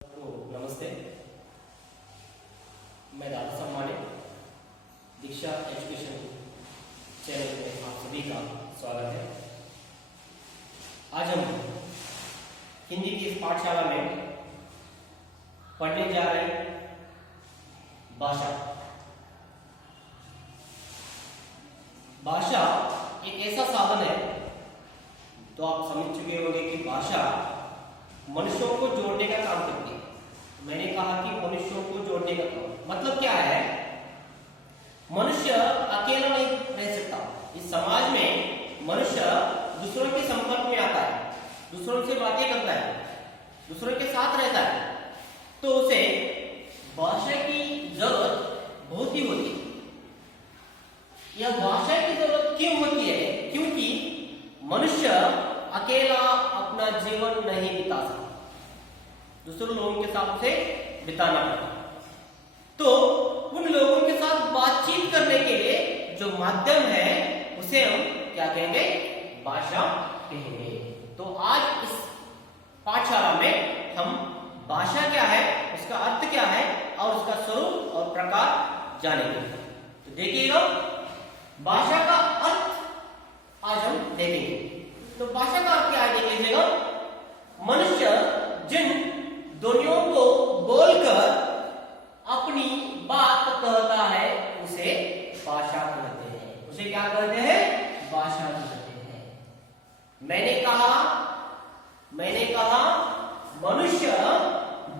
तो नमस्ते, मैं दादा सम्मानित दीक्षा एजुकेशन चैनल में आप सभी का स्वागत है। आज हम हिंदी की इस पाठशाला में पढ़ने जा रहे हैं भाषा। भाषा एक ऐसा साधन है, तो आप समझ चुके होंगे कि भाषा मनुष्यों को जोड़ने का काम करती है। मैंने कहा कि मनुष्यों को जोड़ने का काम मतलब क्या है? मनुष्य अकेला नहीं रह सकता। इस समाज में मनुष्य दूसरों के संपर्क में आता है, दूसरों से बातें करता है, दूसरों के साथ रहता है, तो उसे भाषा की जरूरत बहुत ही होती है। यह भाषा की जरूरत क्यों होती है? क्योंकि मनुष्य अकेला अपना जीवन नहीं बिता सकता, दूसरे लोगों के साथ उसे बिताना पड़ता। तो उन लोगों के साथ बातचीत करने के लिए जो माध्यम है उसे हम क्या कहेंगे? भाषा कहेंगे। तो आज इस पाठशाला में हम भाषा क्या है, उसका अर्थ क्या है और उसका स्वरूप और प्रकार जानेंगे। तो देखिएगा, भाषा का अर्थ आज हम देखेंगे। तो भाषा का अर्थ क्या है देख लीजिएगा। मनुष्य जिन ध्वनियों को बोलकर अपनी बात कहता है उसे भाषा कहते हैं। उसे क्या कहते हैं? भाषा कहते हैं। मैंने कहा मनुष्य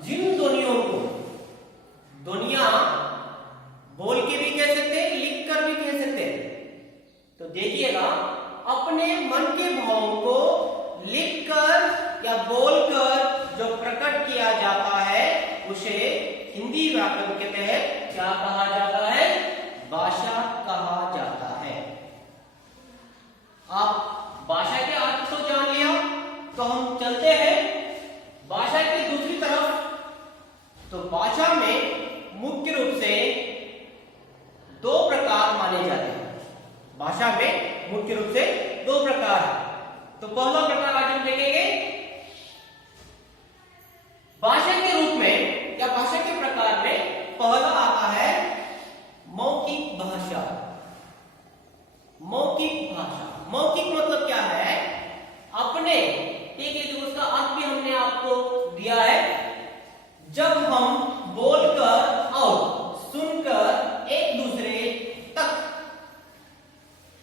जिन ध्वनियों को, ध्वनियां बोल के भी कह सकते हैं, लिख कर भी कह सकते हैं। तो देखिएगा, अपने मन के भावों को लिखकर या बोलकर जो प्रकट किया जाता है उसे हिंदी व्याकरण के तहत क्या कहा जाता है? भाषा कहा जाता है। आप भाषा के अर्थ तो जान लिया, तो हम चलते हैं भाषा की दूसरी तरफ। तो भाषा में मुख्य रूप से दो प्रकार माने जाते हैं। भाषा में मुख्य रूप से दो प्रकार है। तो पहला प्रकार आज हम देखेंगे, भाषा के रूप में या भाषा के प्रकार में पहला आता है मौखिक भाषा। मौखिक भाषा, मौखिक मतलब क्या है? अपने, ठीक है, जो उसका अर्थ भी हमने आपको दिया है। जब हम बोलकर और सुनकर एक दूसरे तक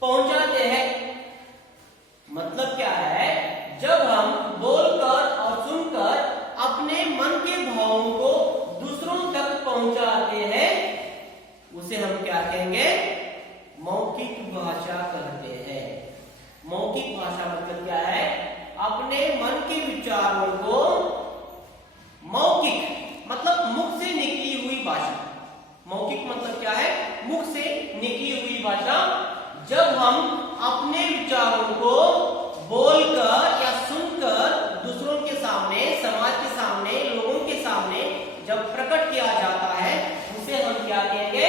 पहुंचाते हैं, मतलब क्या है? जब हम बोलकर और सुनकर अपने मन के भावों को दूसरों तक पहुंचाते हैं, उसे हम क्या कहेंगे? मौखिक भाषा कहते हैं। मौखिक भाषा मतलब क्या है? अपने मन के विचारों को, मौखिक मतलब मुख से निकली हुई भाषा। मौखिक मतलब क्या है? मुख से निकली हुई भाषा। जब हम अपने विचारों को बोलकर या सुनकर दूसरों के सामने, समाज के सामने, लोगों के सामने जब प्रकट किया जाता है, उसे हम क्या कहेंगे?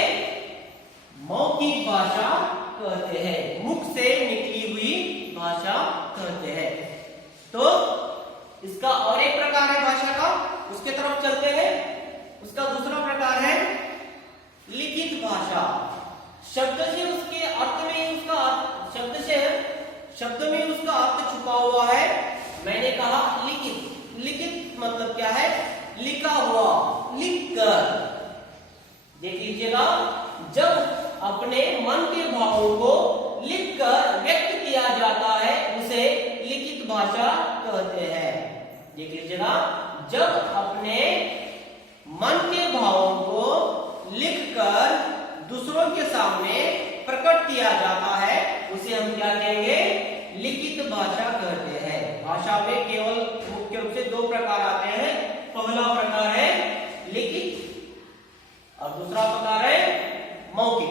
मौखिक भाषा कहते हैं। मुख से निकली हुई भाषा कहते हैं। तो इसका और एक प्रकार है भाषा का, उसके तरफ चलते हैं। उसका दूसरा प्रकार है लिखित भाषा। शब्द से उसके अर्थ में उसका शब्द में उसका अर्थ छुपा हुआ है। मैंने कहा लिखित। लिखित मतलब क्या है? लिखा हुआ, लिखकर। देख लीजिएगा, जब अपने मन के भावों को लिखकर व्यक्त किया जाता है उसे लिखित भाषा कहते हैं। देख लीजिएगा, जब अपने मन के भावों को लिखकर दूसरों के सामने प्रकट किया जाता है उसे हम क्या कहेंगे? लिखित भाषा कहते हैं। भाषा में केवल मुख्य रूप से दो प्रकार आते हैं। पहला प्रकार है लिखित और दूसरा प्रकार है मौखिक।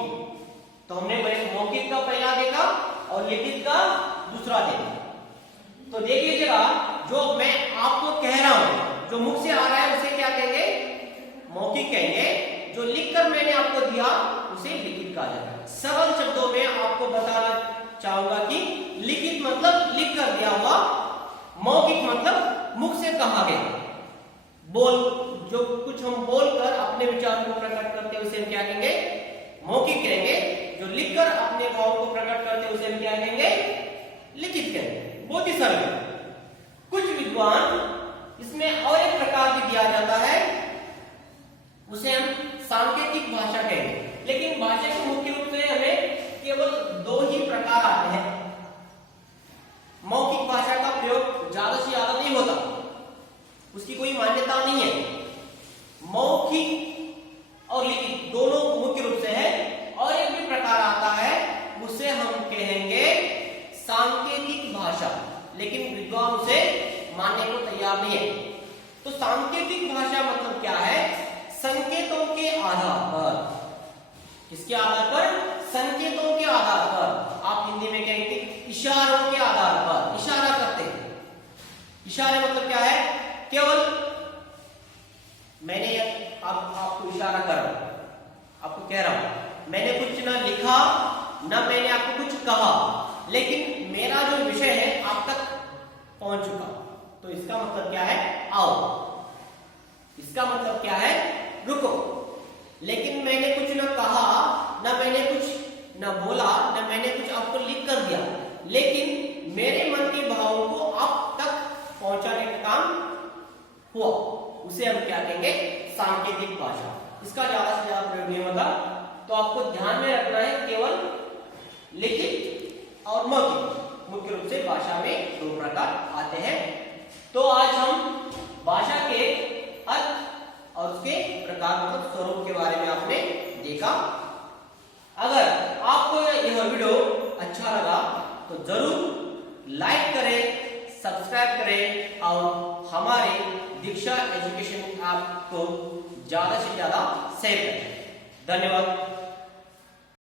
तो हमने मौखिक का पहला देखा और लिखित का दूसरा देखा। तो देख लीजिएगा, जो मैं आपको कह रहा हूं, जो मुख से आ रहा है उसे क्या कहेंगे? मौखिक कहेंगे। जो लिखकर मैंने आपको दिया उसे लिखित कहा जाता है। सरल शब्दों में आपको बताना चाहूंगा कि लिखित मतलब लिख कर दिया हुआ, मौखिक मतलब मुख से कहा गया, बोल जो कुछ हम बोलकर अपने विचार को प्रकट करते हैं उसे हम क्या कहेंगे, मौखिक कहेंगे। जो लिखकर अपने भाव को प्रकट करते हैं उसे हम क्या कहेंगे, लिखित कहेंगे। बहुत ही सरल। कुछ विद्वान इसमें और एक प्रकार भी दिया जाता है, उसे हम सांकेतिक भाषा कहेंगे। लेकिन भाषा के मुख्य रूप से हमें केवल दो ही प्रकार आते हैं। मौखिक भाषा का प्रयोग ज्यादा से ज्यादा नहीं होता, उसकी कोई मान्यता नहीं है। मौखिक और लिखित दोनों मुख्य रूप से है। और एक भी प्रकार आता है, उसे हम कहेंगे सांकेतिक भाषा, लेकिन विद्वान उसे मानने को तैयार नहीं है। तो सांकेतिक भाषा मतलब क्या है, संकेतों के आधार पर। किसके आधार पर, संकेतों के आधार पर। आप हिंदी में कहेंगे इशारों के आधार पर, इशारा करते हैं। इशारे मतलब क्या है, केवल मैंने आपको इशारा कर रहा हूं, आपको कह रहा हूं, मैंने कुछ ना लिखा ना मैंने आपको कुछ कहा, लेकिन मेरा जो विषय है आप तक पहुंच चुका। तो इसका मतलब क्या है, आओ। इसका मतलब क्या है, रुको। लेकिन मैंने कुछ ना कहा ना मैंने कुछ ना बोला ना मैंने कुछ आपको लिख कर दिया, लेकिन मेरे मन के भावों को आप तक पहुंचाने का काम हुआ, उसे हम क्या कहेंगे, सांकेतिक भाषा। इसका ज्यादा से ज्यादा प्रयोग नहीं होगा। तो आपको ध्यान में रखना है, केवल लिखित और मौखिक मुख्य रूप से भाषा में दो प्रकार आते हैं। तो आज हम भाषा के अर्थ और उसके प्रकार मतलब स्वरूप के बारे में आपने देखा। अगर आपको यह वीडियो अच्छा लगा तो जरूर लाइक करें, सब्सक्राइब करें और हमारे दीक्षा एजुकेशन ऐप को ज्यादा से ज्यादा शेयर करें। धन्यवाद।